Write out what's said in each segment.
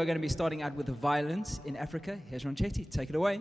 are going to be starting out with the violence in Africa. Hezron Chetty, take it away.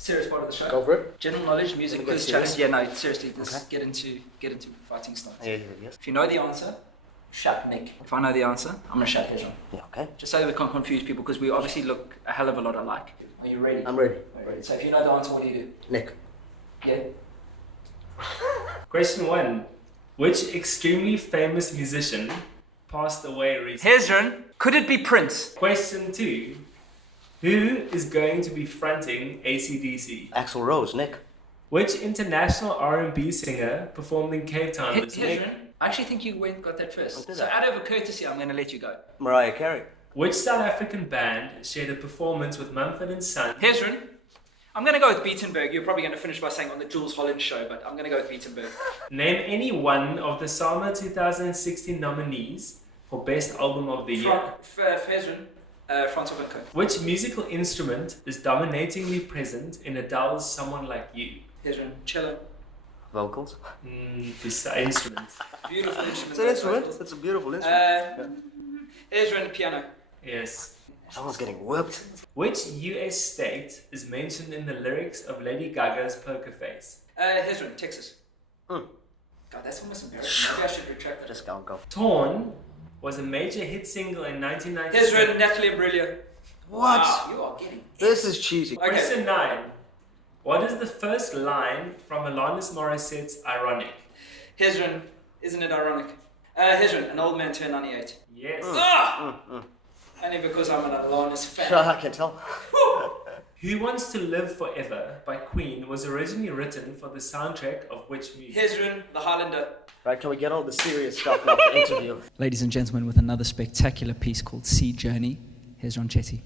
Serious part of the show. Go for it. General knowledge, music, quiz challenge. Yeah, no, seriously, let's get into fighting style. Yes. If you know the answer, shout Nick. If I know the answer, I'm gonna shout Hezron. Yeah, okay. Just so that we can't confuse people, because we obviously look a hell of a lot alike. Are you ready? I'm ready. Ready. So if you know the answer, what do you do? Nick. Yeah. Question 1. Which extremely famous musician passed away recently? Hezron, could it be Prince? Question 2. Who is going to be fronting AC/DC? Axl Rose, Nick. Which international R&B singer performed in Cape Town this week? Hezron, I actually think you got that first. did So I? out of a courtesy, I'm going to let you go. Mariah Carey. Which South African band shared a performance with Mumford & Sons? Hezron, I'm going to go with Beatenberg. You're probably going to finish by saying on the Jules Holland show, but I'm going to go with Beatenberg. Name any one of the SAMA 2016 nominees for Best Album of the Year. Hezron, Franz of Co. Which musical instrument is dominatingly present in Adele's Someone Like You? Hezron, cello. Vocals. This instrument. Beautiful instrument. It's an instrument. It's a beautiful instrument. Hezron, piano. Yes. Someone's getting whooped. Which US state is mentioned in the lyrics of Lady Gaga's Poker Face? Hezron, Texas. God, that's almost embarrassing. Maybe I should retract that. Just go. Torn was a major hit single in 1997. Hezron, Natalie Imbruglia. What? Wow, you are getting This is cheesy. Okay. Question 9. What is the first line from Alanis Morissette's Ironic? Hezron, isn't it ironic? Hezron, An Old Man Turned 98. Yes. Only because I'm an Alanis fan. I can tell. Who Wants to Live Forever by Queen was originally written for the soundtrack of which movie? Hezron, the Highlander. Right, can we get all the serious stuff now for the interview? Ladies and gentlemen, with another spectacular piece called Sea Journey, Hezron Chetty.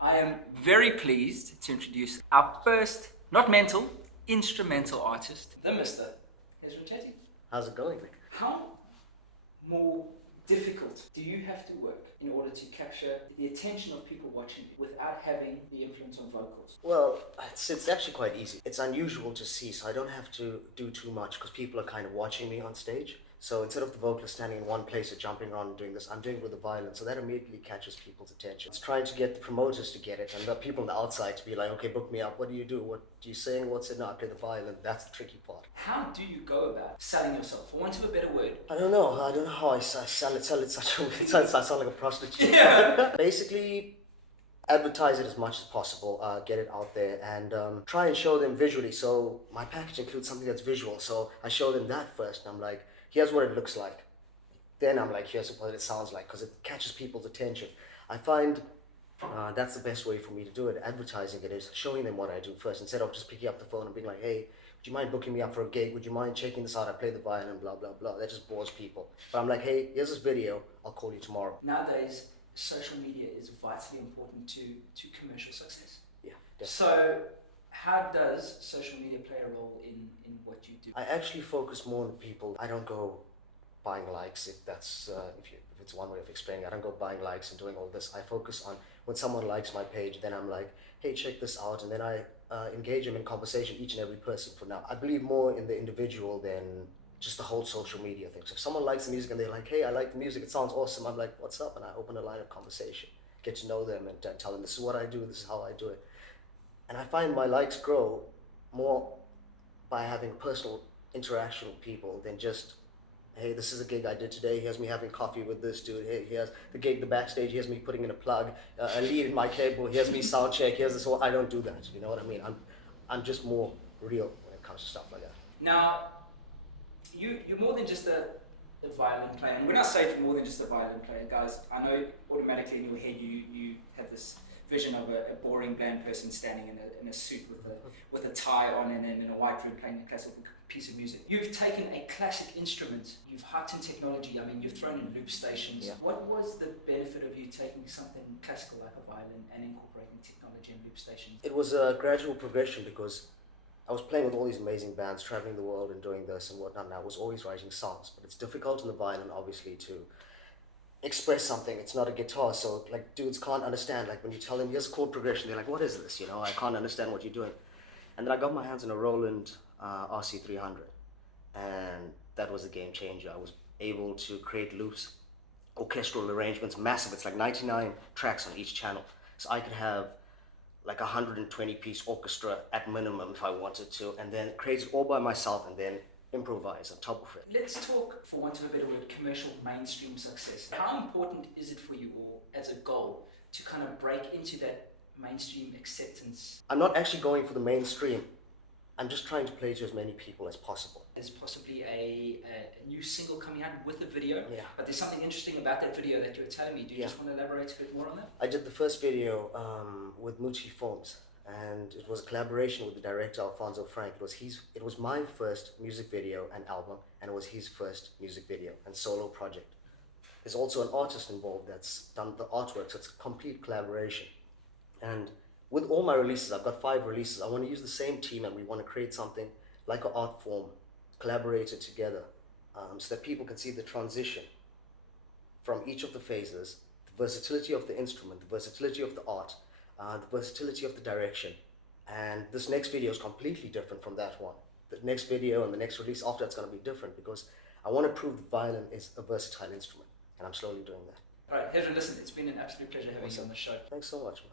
I am very pleased to introduce our first, not mental, instrumental artist, the Mr. Hezron Chetty. How's it going? How more difficult do you have to work in order to capture the attention of people watching you without having the influence on vocals? Well, it's actually quite easy. It's unusual to see, so I don't have to do too much because people are kind of watching me on stage. So instead of the vocalist standing in one place or jumping around and doing this, I'm doing it with the violin, so that immediately catches people's attention. It's trying to get the promoters to get it and the people on the outside to be like, okay, book me up. What do you do? What do you sing? What's it? No, I play the violin. That's the tricky part. How do you go about selling yourself, for want of a better word? I don't know how I sell it such a way. I sound like a prostitute. Yeah. Basically, advertise it as much as possible, get it out there, and try and show them visually. So my package includes something that's visual, so I show them that first, and I'm like, here's what it looks like. Then I'm like, here's what it sounds like, because it catches people's attention. I find that's the best way for me to do it. Advertising it is showing them what I do first, instead of just picking up the phone and being like, hey, would you mind booking me up for a gig? Would you mind checking this out? I play the violin, blah, blah, blah. That just bores people. But I'm like, hey, here's this video. I'll call you tomorrow. Nowadays, social media is vitally important to commercial success. Yeah, definitely. So how does social media play a role in what you do? I actually focus more on people. I don't go buying likes, if that's if it's one way of explaining it. I don't go buying likes and doing all this. I focus on when someone likes my page, then I'm like, hey, check this out, and then I engage them in conversation, each and every person for now. I believe more in the individual than just the whole social media thing. So if someone likes the music and they're like, hey, I like the music, it sounds awesome, I'm like, what's up? And I open a line of conversation, get to know them, and tell them this is what I do, this is how I do it. And I find my likes grow more by having personal interaction with people than just, hey, this is a gig I did today, here's me having coffee with this dude, hey, here's the gig, the backstage, here's me putting in a plug, a lead in my cable, here's me sound check, here's this whole, I don't do that, you know what I mean? I'm just more real when it comes to stuff like that. Now, you're more than just a violin player. And when I say more than just a violin player, guys, I know automatically in your head you have this vision of a boring, bland person standing in a suit with a tie on and then in a white room playing a classical piece of music. You've taken a classic instrument, you've heightened technology, I mean, you've thrown in loop stations. Yeah. What was the benefit of you taking something classical like a violin and incorporating technology and loop stations? It was a gradual progression because I was playing with all these amazing bands, traveling the world and doing this and whatnot, and I was always writing songs. But it's difficult on the violin, obviously, to express something. It's not a guitar, so like dudes can't understand. Like when you tell them, here's a chord progression, they're like, what is this? You know, I can't understand what you're doing. And then I got my hands on a Roland RC300, and that was a game changer. I was able to create loops, orchestral arrangements, massive. It's like 99 tracks on each channel. So I could have like 120-piece orchestra at minimum if I wanted to, and then create it all by myself and then improvise on top of it. Let's talk, for want of a better word, commercial mainstream success. How important is it for you, or as a goal, to kind of break into that mainstream acceptance? I'm not actually going for the mainstream. I'm just trying to play to as many people as possible. There's possibly a new single coming out with a video, Yeah. but there's something interesting about that video that you were telling me. Do you Yeah. just want to elaborate a bit more on that? I did the first video with Mucci Films, and it was a collaboration with the director Alfonso Frank. It was my first music video and album, and it was his first music video and solo project. There's also an artist involved that's done the artwork, so it's a complete collaboration. And with all my releases, I've got 5 releases, I want to use the same team, and we want to create something like an art form, collaborated together, so that people can see the transition from each of the phases, the versatility of the instrument, the versatility of the art, the versatility of the direction. And this next video is completely different from that one. The next video and the next release after that's going to be different, because I want to prove the violin is a versatile instrument, and I'm slowly doing that. All right, Hezron, listen, it's been an absolute pleasure having you on the show. Thanks so much, man.